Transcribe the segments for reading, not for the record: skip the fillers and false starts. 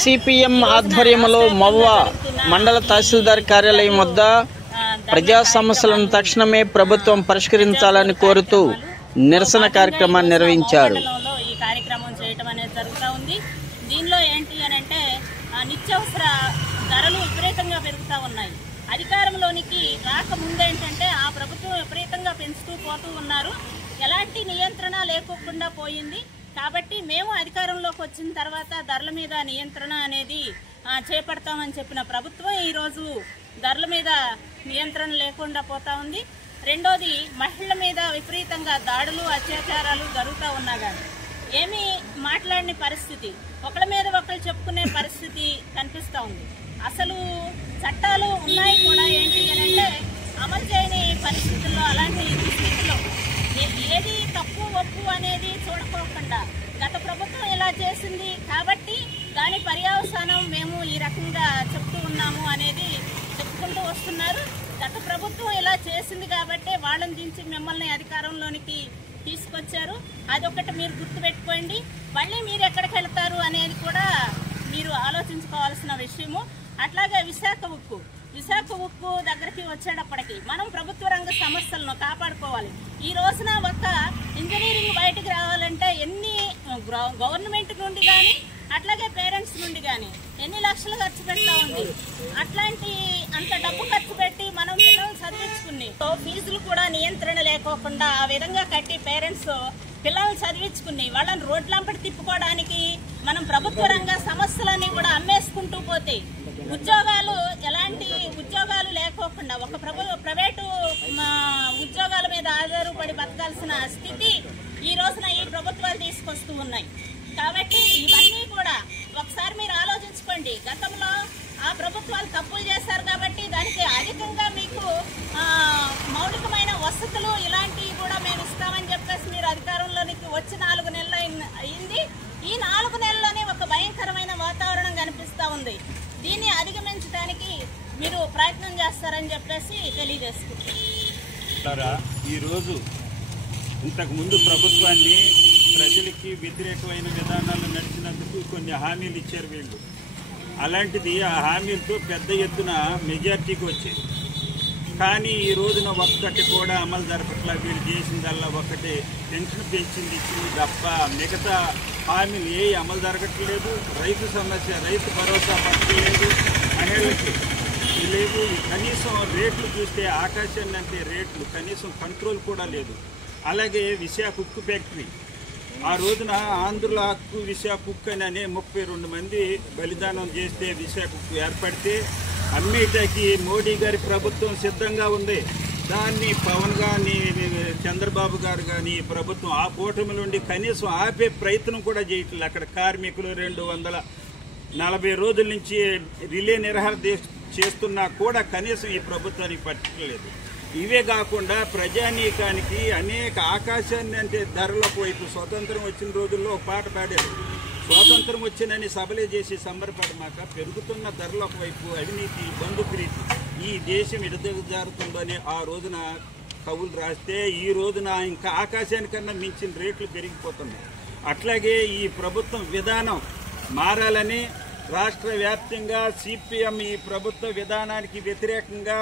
CPM ఆధ్వర్యంలో మవ్వ మండల తహసీల్దార్ కార్యాలయం వద్ద ప్రజా సమస్యలను తక్షణమే ప్రభుత్వం పరిష్కరించాలని కోరుతూ నిరసన కార్యక్రమాన్ని నిర్వహించారు. ఈ కార్యక్రమం చేయడం అనేది జరుగుతూ ఉంది. దీనిలో ఏంటి అని అంటే నిత్యావసర ధరలు విపరీతంగా పెరుగుతూ ఉన్నాయి. అధికారంలోనికి రాకముందేంటంటే ఆ ప్రభుత్వం విపరీతంగా పెంచుతూ పోతూ ఉన్నారు. ఎలాంటి నియంత్రణ లేకోకుండా పోయింది. కాబట్టి మేము అధికారంలోకి వచ్చిన తర్వాత ధరల మీద నియంత్రణ అనేది చేపడతామని చెప్పిన ప్రభుత్వం ఈరోజు ధరల మీద నియంత్రణ లేకుండా పోతా ఉంది. రెండోది, మహిళల మీద విపరీతంగా దాడులు అత్యాచారాలు జరుగుతూ ఉన్నా కానీ ఏమీ మాట్లాడని పరిస్థితి, ఒకళ్ళ మీద ఒకళ్ళు చెప్పుకునే పరిస్థితి కనిపిస్తూ ఉంది. అసలు చట్టాలు ఉన్నాయి కూడా ఏంటి అని అంటే అమలు చేయని పరిస్థితుల్లో, అలాంటి స్థితిలో ఏది తప్పు ఒప్పు అనేది చూడకోకుండా గత ప్రభుత్వం ఇలా చేసింది కాబట్టి దాని పర్యవసానం మేము ఈ రకంగా చెప్తూ ఉన్నాము అనేది చెప్పుకుంటూ వస్తున్నారు. గత ప్రభుత్వం ఇలా చేసింది కాబట్టి వాళ్ళని దించి మిమ్మల్ని అధికారంలోనికి తీసుకొచ్చారు. అదొకటి మీరు గుర్తుపెట్టుకోండి. మళ్ళీ మీరు ఎక్కడికి వెళ్తారు అనేది కూడా మీరు ఆలోచించుకోవాల్సిన విషయము. అట్లాగే విశాఖ ఉక్కు దగ్గరికి వచ్చేటప్పటికి మనం ప్రభుత్వ రంగ సమస్యలను కాపాడుకోవాలి. ఈ రోజున ఒక ఇంజనీరింగ్ బయటికి రావాలంటే ఎన్ని గవర్నమెంట్ నుండి కానీ అట్లాగే పేరెంట్స్ నుండి కానీ ఎన్ని లక్షలు ఖర్చు పెడతా ఉంది. అంత డబ్బు ఖర్చు పెట్టి మనం పిల్లలు చదివించుకుని ఫీజులు కూడా నియంత్రణ లేకోకుండా ఆ విధంగా కట్టి పేరెంట్స్ పిల్లల్ని చదివించుకుని వాళ్ళని రోడ్లంపటి తిప్పుకోవడానికి మనం ప్రభుత్వ రంగ సమస్యలన్నీ కూడా అమ్మేసుకుంటూ పోతే ఎలాంటి ఉద్యోగాలు లేకోకుండా ఒక ప్రైవేటు ఉద్యోగాల మీద ఆధారపడి బతకాల్సిన స్థితి ఈ రోజున ఈ ప్రభుత్వాలు తీసుకొస్తూ ఉన్నాయి. కాబట్టి ఇవన్నీ కూడా ఒకసారి మీరు ఆలోచించుకోండి. గతంలో ఆ ప్రభుత్వాలు తప్పులు చేశారు కాబట్టి దానికి అధికంగా మీకు మౌలికమైన వసతులు ఇలాంటివి కూడా మేము ఇస్తామని చెప్పేసి మీరు అధికారంలోనికి వచ్చి 4 నెలలు అయింది. ఈ 4 నెలల్లోనే ఒక భయంకరమైన వాతావరణం కనిపిస్తూ ఉంది. దీన్ని అధిగమించడానికి మీరు ప్రయత్నం చేస్తారని చెప్పేసి తెలియజేసుకుంటున్నారు. ఈరోజు ఇంతకుముందు ప్రభుత్వాన్ని ప్రజలకి వ్యతిరేకమైన విధానాలు నడిచినందుకు కొన్ని హామీలు ఇచ్చారు వీళ్ళు. అలాంటిది ఆ హామీలతో పెద్ద ఎత్తున మెజార్టీకి వచ్చాయి. కానీ ఈ రోజున ఒక్కటి కూడా అమలు జరపట్లా. వీళ్ళు చేసిందల్లా ఒకటి పెన్షన్ పెంచింది ఇచ్చింది తప్ప మిగతా హామీలు ఏ అమలు జరగట్లేదు. రైతు సమస్య, రైతు భరోసా పథకం లేదు, మహిళలకి లేదు. కనీసం రేట్లు చూస్తే ఆకాశాన్ని అంటే రేట్లు కనీసం కంట్రోల్ కూడా లేదు. అలాగే విశాఖ ఉక్కు ఫ్యాక్టరీ, ఆ రోజున ఆంధ్రుల హక్కు విశాఖ ఉక్కు అని 32 మంది బలిదానం చేస్తే విశాఖ ఉక్కు ఏర్పడితే అమ్మేటకి మోడీ గారి ప్రభుత్వం సిద్ధంగా ఉంది. దాన్ని పవన్ గాని చంద్రబాబు గారు కానీ ప్రభుత్వం ఆ కూటమి నుండి కనీసం ఆపే ప్రయత్నం కూడా చేయట్లేదు. అక్కడ కార్మికులు 240 రోజుల నుంచి రిలే నిరాహార చేస్తున్నా కూడా కనీసం ఈ ప్రభుత్వానికి పట్టలేదు. ఇవే కాకుండా ప్రజానీకానికి అనేక ఆకాశాన్ని అంటే ధరలకు వైపు స్వతంత్రం వచ్చిన రోజుల్లో పాట పాడారు. స్వాతంత్రం వచ్చినని సభలే చేసి సంబరపడమాక పెరుగుతున్న ధరలకు వైపు అవినీతి, బంధుప్రీతి, ఈ దేశం ఎడదిగజారుతుందని ఆ రోజున కవులు రాస్తే ఈ రోజున ఇంకా ఆకాశానికన్నా మించిన రేట్లు పెరిగిపోతున్నాయి. అట్లాగే ఈ ప్రభుత్వం విధానం మారాలని రాష్ట్ర వ్యాప్తంగా సిపిఎం ఈ ప్రభుత్వ విధానానికి వ్యతిరేకంగా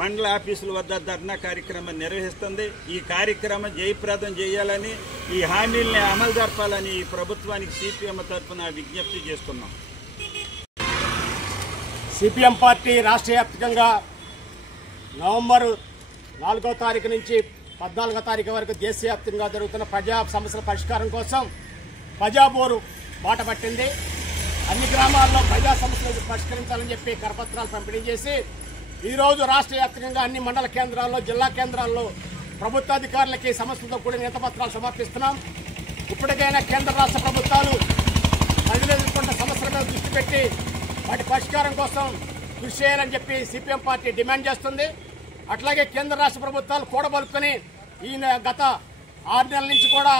మండల ఆఫీసుల వద్ద ధర్నా కార్యక్రమం నిర్వహిస్తుంది. ఈ కార్యక్రమం జయప్రదం చేయాలని, ఈ హామీల్ని అమలు జరపాలని ఈ ప్రభుత్వానికి సిపిఎం తరఫున విజ్ఞప్తి చేస్తున్నాం. సిపిఎం పార్టీ రాష్ట్ర వ్యాప్తంగా నవంబర్ 4వ తారీఖు నుంచి 14వ తారీఖు వరకు దేశవ్యాప్తంగా జరుగుతున్న ప్రజా సమస్యల పరిష్కారం కోసం ప్రజాబోరు బాట పట్టింది. అన్ని గ్రామాల్లో ప్రజా సమస్యలు పరిష్కరించాలని చెప్పి కరపత్రాలు పంపిణీ చేసి ఈరోజు రాష్ట్ర వ్యాప్తంగా అన్ని మండల కేంద్రాల్లో, జిల్లా కేంద్రాల్లో ప్రభుత్వాధికారులకి సమస్యలతో కూడిన వినతిపత్రాలు సమర్పిస్తున్నాం. ఇప్పటికైనా కేంద్ర రాష్ట్ర ప్రభుత్వాలు ప్రజలు ఎదుర్కొంటున్న సమస్యల మీద దృష్టి పెట్టి వాటి పరిష్కారం కోసం కృషి చేయాలని చెప్పి సిపిఎం పార్టీ డిమాండ్ చేస్తుంది. అట్లాగే కేంద్ర రాష్ట్ర ప్రభుత్వాలు కూడబలుకొని ఈ గత 6 నెలల నుంచి కూడా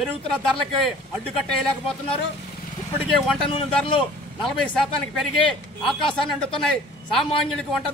పెరుగుతున్న ధరలకి అడ్డుకట్టేయలేకపోతున్నారు. ఇప్పటికే వంట నూనె ధరలు 40% పెరిగి ఆకాశాన్ని అంటుతున్నాయి. సామాన్యుడికి వంట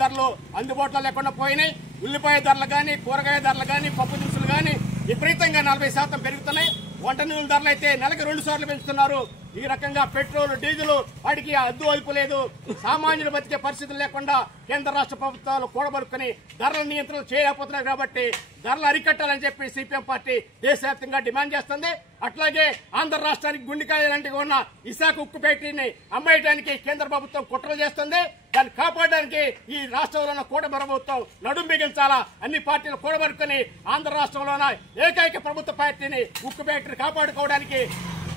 ధరలు అందుబాటులో లేకుండా పోయినాయి. ఉల్లిపాయ ధరలు కానీ, కూరగాయ ధరలు కానీ, పప్పు దినుసులు కానీ విపరీతంగా 40% పెరుగుతున్నాయి. వంట నూనె ధరలు అయితే నెలకు 2 సార్లు పెంచుతున్నారు. ఈ రకంగా పెట్రోల్ డీజిల్ వాటికి అద్దు అదుపు లేదు. సామాన్యులు బతికే పరిస్థితులు లేకుండా కేంద్ర రాష్ట్ర ప్రభుత్వాలు కూడబడుకుని ధరల నియంత్రణ చేయలేకపోతున్నారు. కాబట్టి ధరలు అరికట్టాలని చెప్పి సిపిఎం పార్టీ దేశవ్యాప్తంగా డిమాండ్ చేస్తుంది. అట్లాగే ఆంధ్ర రాష్ట్రానికి గుండెకాయ లాంటిగా ఉన్న విశాఖ ఉక్కు ఫ్యాక్టరీని అమ్మేయడానికి కేంద్ర ప్రభుత్వం కుట్రలు చేస్తుంది. దాన్ని కాపాడడానికి ఈ రాష్ట్రంలో ఉన్న కూటమి ప్రభుత్వం నడుం బిగించాలా. అన్ని పార్టీలు కూడబడుకుని ఆంధ్ర రాష్ట్రంలోన ఏకైక ప్రభుత్వ పార్టీని ఉక్కు ఫ్యాక్టరీ కాపాడుకోవడానికి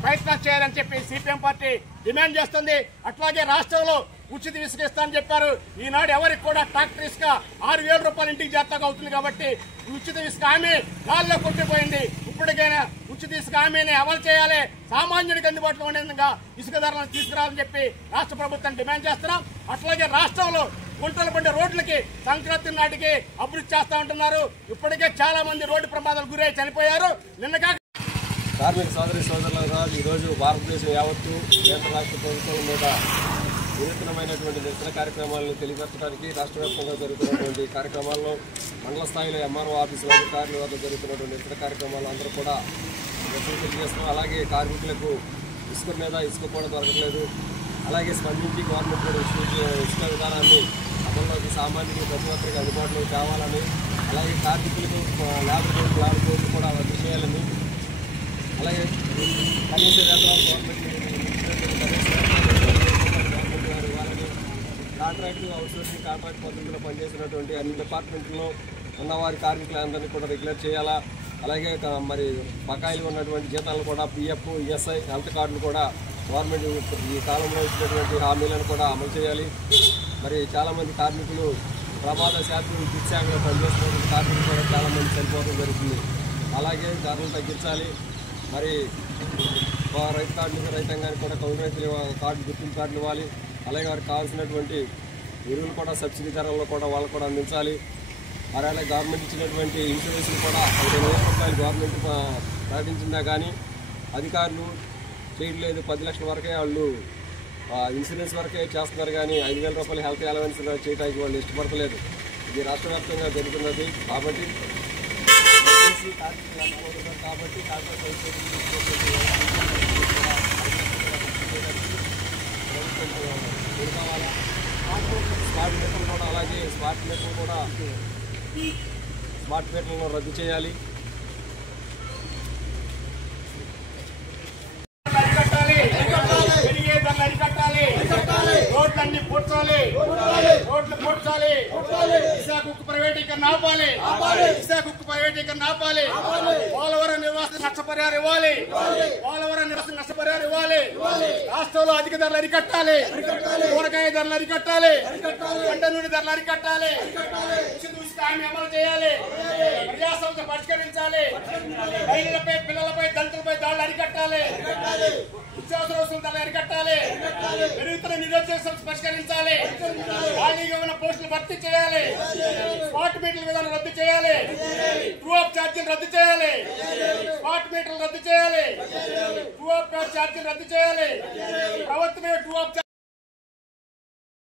ప్రయత్నం చేయాలని చెప్పి సిపిఎం పార్టీ డిమాండ్ చేస్తుంది. అట్లాగే రాష్ట్రంలో ఉచిత ఇసుక ఇస్తానని చెప్పారు. ఈనాడు ఎవరికి కూడా ట్రాక్టర్ ఇసుక 6,000 రూపాయలు ఇంటికి చేస్తాగా అవుతుంది. కాబట్టి ఉచిత ఇసుక హామీ గాల్లో కొట్టిపోయింది. ఇప్పటికైనా ఉచిత ఇసుక హామీని అమలు చేయాలి. సామాన్యుడికి అందుబాటులో ఉండే విధంగా ఇసుక ధరలను తీసుకురావాలని చెప్పి రాష్ట్ర ప్రభుత్వం డిమాండ్ చేస్తున్నాం. అట్లాగే రాష్ట్రంలో గుంటలు పడ్డ రోడ్లకి సంక్రాంతి నాటికి అభివృద్ధి చేస్తా ఉంటున్నారు. ఇప్పటికే చాలా మంది రోడ్డు ప్రమాదాలకు గురై చనిపోయారు. నిన్నగా కార్మిక సోదరులుగా ఈరోజు భారతదేశం యావత్తు కేంద్ర రాష్ట్ర ప్రభుత్వం మీద వినూత్నమైనటువంటి నిరసన కార్యక్రమాలను తెలియపరచడానికి రాష్ట్ర వ్యాప్తంగా జరుగుతున్నటువంటి కార్యక్రమాల్లో మండల స్థాయిలో ఎంఆర్ఓ ఆఫీసుల అధికారుల వద్ద జరుగుతున్నటువంటి నిరసన కార్యక్రమాలు అందరూ కూడా నిరసన తెలియజేస్తున్నాం. అలాగే కార్మికులకు ఇసుక మీద ఇసుక కూడా దొరకట్లేదు. అలాగే స్పందించి గవర్నమెంట్ కూడా ఇసుక విధానాన్ని అమల్లోకి సామాన్యులు ప్రతి ఒక్కరికి అందుబాటులోకి తేవాలని, అలాగే కార్మికులకు ల్యాబ్ కోడ్లు కూడా రద్దు చేయాలని, అలాగే కనీస వేతనాలు గవర్నమెంట్ ఇవ్వాలని, కాంట్రాక్టు అవుట్సోర్సింగ్ కాంట్రాక్ట్ పద్ధతిలో పనిచేసినటువంటి అన్ని డిపార్ట్మెంట్లో ఉన్నవారి కార్మికులందరినీ కూడా రెగ్యులర్ చేయాలా. అలాగే మరి బకాయిలు ఉన్నటువంటి జీతాలను కూడా పిఎఫ్, ఈఎస్ఐ, హెల్త్ కార్డులు కూడా గవర్నమెంట్ ఈ కాలంలో ఇచ్చినటువంటి హామీలను కూడా అమలు చేయాలి. మరి చాలామంది కార్మికులు ప్రమాదశాత్తు విద్యుత్ శాఖలో పనిచేస్తున్న కార్మికులు కూడా చాలామంది చనిపోవడం జరుగుతుంది. అలాగే ధరలు తగ్గించాలి. మరి రైతాంగానికి కూడా కౌలు రైతులు కార్డు గుర్తింపు కార్డులు ఇవ్వాలి. అలాగే వారికి కావాల్సినటువంటి ఎరువులు కూడా సబ్సిడీ ధరల్లో కూడా వాళ్ళకు కూడా అందించాలి. మరి అలాగే గవర్నమెంట్ ఇచ్చినటువంటి ఇన్సూరెన్స్లు కూడా 5,000 రూపాయలు గవర్నమెంట్ ప్రకటించిందా కానీ అధికారులు చేయట్లేదు. 10 లక్షల వరకే వాళ్ళు ఇన్సూరెన్స్ వరకే చేస్తున్నారు కానీ 5,000 రూపాయలు హెల్త్ అలవెన్స్ చేయడానికి వాళ్ళు ఇష్టపడతలేదు. ఇది రాష్ట్ర వ్యాప్తంగా జరుగుతున్నది. కాబట్టి స్మార్ట్ మీటర్లు కూడా అలాగే స్మార్ట్ మీటర్లను రద్దు చేయాలి. రోడ్లన్నీ పూడ్చాలి, రోడ్లు పూడ్చాలి. విశాఖ ఉక్కు ప్రైవేటీకరణ ఆపాలి, విశాఖ ఉక్కు ప్రైవేటీకరణ ఆపాలి. పోలవరం నివాస నష్టపరిహారం ఇవ్వాలి, పోలవరం నివాస నష్టపరిహారం ఇవ్వాలి. రాష్ట్రంలో అధిక ధరలు అరికట్టాలి, కూరగాయ ధరలు అరికట్టాలి, పంట నూనె ధరలు అరికట్టాలి, ఉచిత హామీ అమలు చేయాలి, ప్రజా సమస్య పరిష్కరించాలి, మహిళలపై, పిల్లలపై, దళితులపై దాడులు అరికట్టాలి, నిత్యావసర వస్తువుల ధరలు అరికట్టాలి, పెరుగుతున్న నిరుద్యోగ సమస్య పరిష్కరించాలి, ఖాళీగా ఉన్న పోస్టులు భర్తీ చేయాలి, స్మార్ట్ మీటర్ల విధానం రద్దు చేయాలి, ట్రూ అప్ ఛార్జీలు రద్దు చేయాలి, స్మార్ట్ మీటర్లు రద్దు చేయాలి, ట్రూ అప్ ఛార్జీలు రద్దు చేయాలి. ప్రభుత్వమే ట్రూ అప్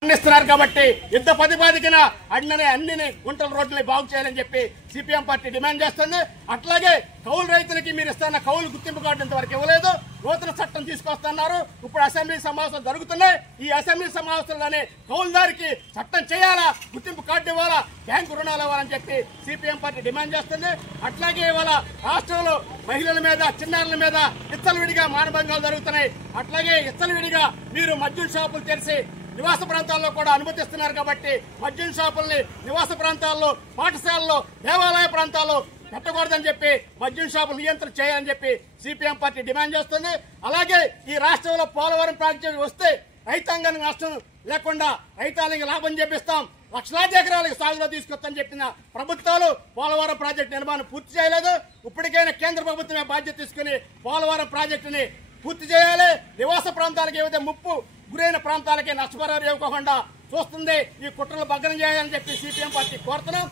అందిస్తున్నారు. కాబట్టి యుద్ధ ప్రతిపాదికన అన్ని గుంటల రోడ్లని బాగు చేయాలని చెప్పి సిపిఎం పార్టీ డిమాండ్ చేస్తుంది. అట్లాగే కౌలు రైతులకి మీరు ఇస్తున్న కౌలు గుర్తింపు కార్డు ఇంతవరకు ఇవ్వలేదు. నూతన చట్టం తీసుకొస్తున్నారు. ఇప్పుడు అసెంబ్లీ సమావేశాలు జరుగుతున్నాయి. ఈ అసెంబ్లీ సమావేశంలోనే కౌలుదారికి చట్టం చేయాలా, గుర్తింపు కార్డు ఇవ్వాలా, బ్యాంకు రుణాలు ఇవ్వాలని చెప్పి సిపిఎం పార్టీ డిమాండ్ చేస్తుంది. అట్లాగే ఇవాళ రాష్ట్రంలో మహిళల మీద, చిన్నారుల మీద విచ్చలవిడిగా మానభంగాలు జరుగుతున్నాయి. అట్లాగే విచ్చలవిడిగా మీరు మద్యం షాపులు తెరిచి నివాస ప్రాంతాల్లో కూడా అనుమతిస్తున్నారు. కాబట్టి మద్యం షాపుల్ని నివాస ప్రాంతాల్లో, పాఠశాలల్లో, దేవాలయ ప్రాంతాల్లో పెట్టకూడదని చెప్పి మద్యం షాపులు నియంత్రణ చేయాలని చెప్పి సిపిఎం పార్టీ డిమాండ్ చేస్తుంది. అలాగే ఈ రాష్ట్రంలో పోలవరం ప్రాజెక్టు వస్తే రైతాంగానికి నష్టం లేకుండా రైతాంగానికి లాభం చేపిస్తాం, లక్షలాది ఎకరాలకు సాగులో తీసుకొస్తామని చెప్పిన ప్రభుత్వాలు పోలవరం ప్రాజెక్టు నిర్మాణం పూర్తి చేయలేదు. ఇప్పటికైనా కేంద్ర ప్రభుత్వమే బాధ్యత తీసుకుని పోలవరం ప్రాజెక్టుని పూర్తి చేయాలి. నివాస ప్రాంతాలకు ఏవైతే ముప్పు గురైన ప్రాంతాలకే నష్టపరిహారం ఇవ్వకుండా చూస్తుంది. ఈ కుట్రలు భగ్నం చేయాలని చెప్పి సిపిఎం పార్టీ కోరుతున్నాం.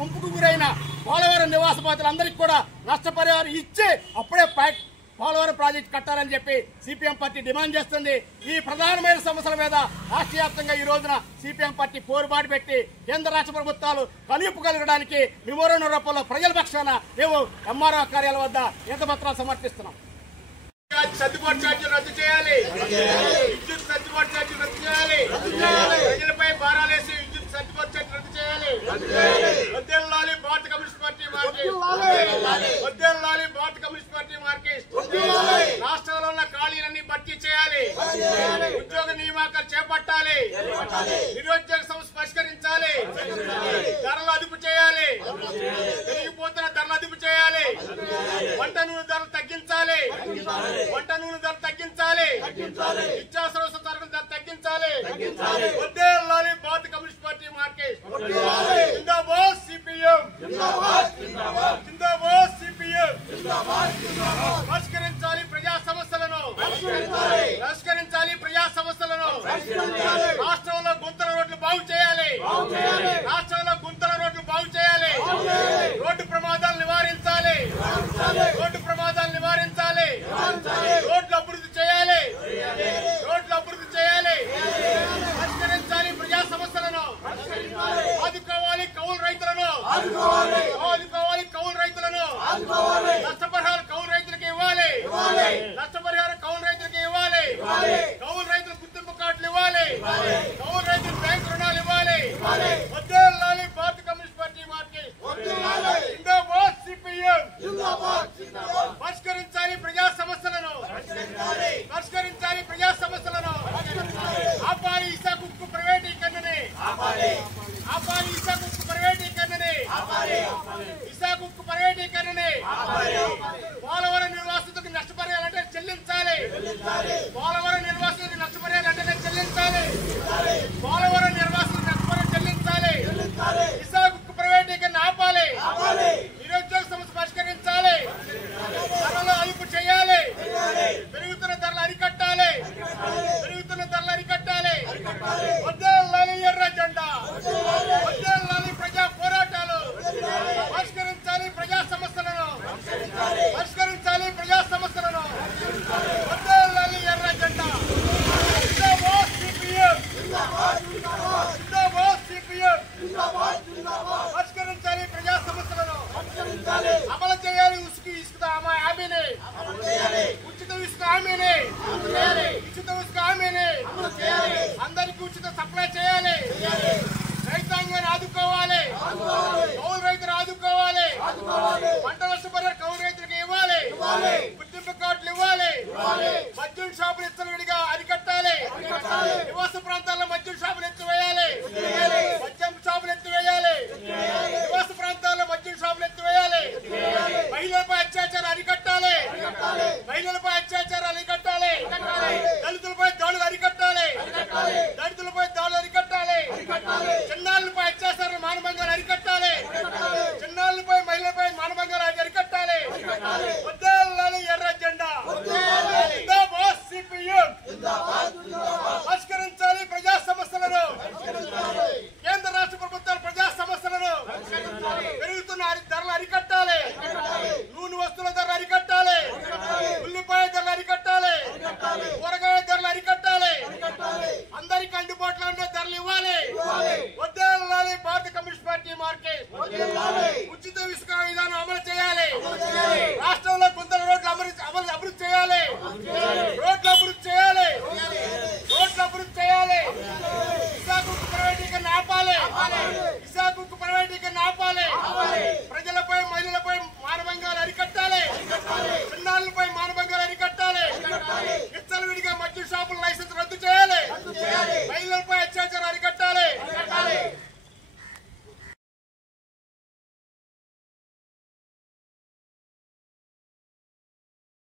ముంపుకు గురైన పోలవరం నివాస బాధితులందరికీ కూడా నష్టపరిహారం ఇచ్చి అప్పుడే పోలవరం ప్రాజెక్టు కట్టాలని చెప్పి సిపిఎం పార్టీ డిమాండ్ చేస్తుంది. ఈ ప్రధానమైన సమస్యల మీద రాష్ట్ర వ్యాప్తంగా ఈ రోజున సిపిఎం పార్టీ పోరుబాటు పెట్టి కేంద్ర రాష్ట్ర ప్రభుత్వాలు కనువిప్పు కలగడానికి మెమోరాండం రూపంలో ప్రజల పక్షాన మేము ఎంఆర్ఓ కార్యాలయం వద్ద వినతి పత్రాలు సమర్పిస్తున్నాం. సర్దుబాటు ఛార్జీలు రద్దు చేయాలి. విద్యుత్ సర్దుబాటు ఛార్జీలు రద్దు చేయాలి. ప్రజలపై భారాలేసి విద్యుత్ సర్దుబాటు ఛార్జీలు రద్దు చేయాలి. వద్దెల్లాలి భారత కమ్యూనిస్ట్ పార్టీ మార్కెట్. వద్దెల్లాలి భారత కమ్యూనిస్ట్ పార్టీ మార్కెట్. రాష్ట్రంలో ఉన్న ఖాళీలన్నీ భర్తీ చేయాలి. ఉద్యోగ నియామకాలు చేపట్టాలి. నిరుద్యోగ సమస్య పరిష్కరించాలి. ధరలు అదుపు చేయాలి. పెరిగిపోతున్న ధరలు అదుపు చేయాలి. వంట నూనె ధరలు తగ్గించాలి. వంట నూనె ధరలు తగ్గించాలి. నిత్యావసర వస్తువుల ధరలు తగ్గించాలి. వద్దెల్లాలి భారత కమ్యూనిస్ట్ పార్టీ మార్కెట్. జిందాబాద్ సిపిఎం. జిందాబాద్ సిపిఎం.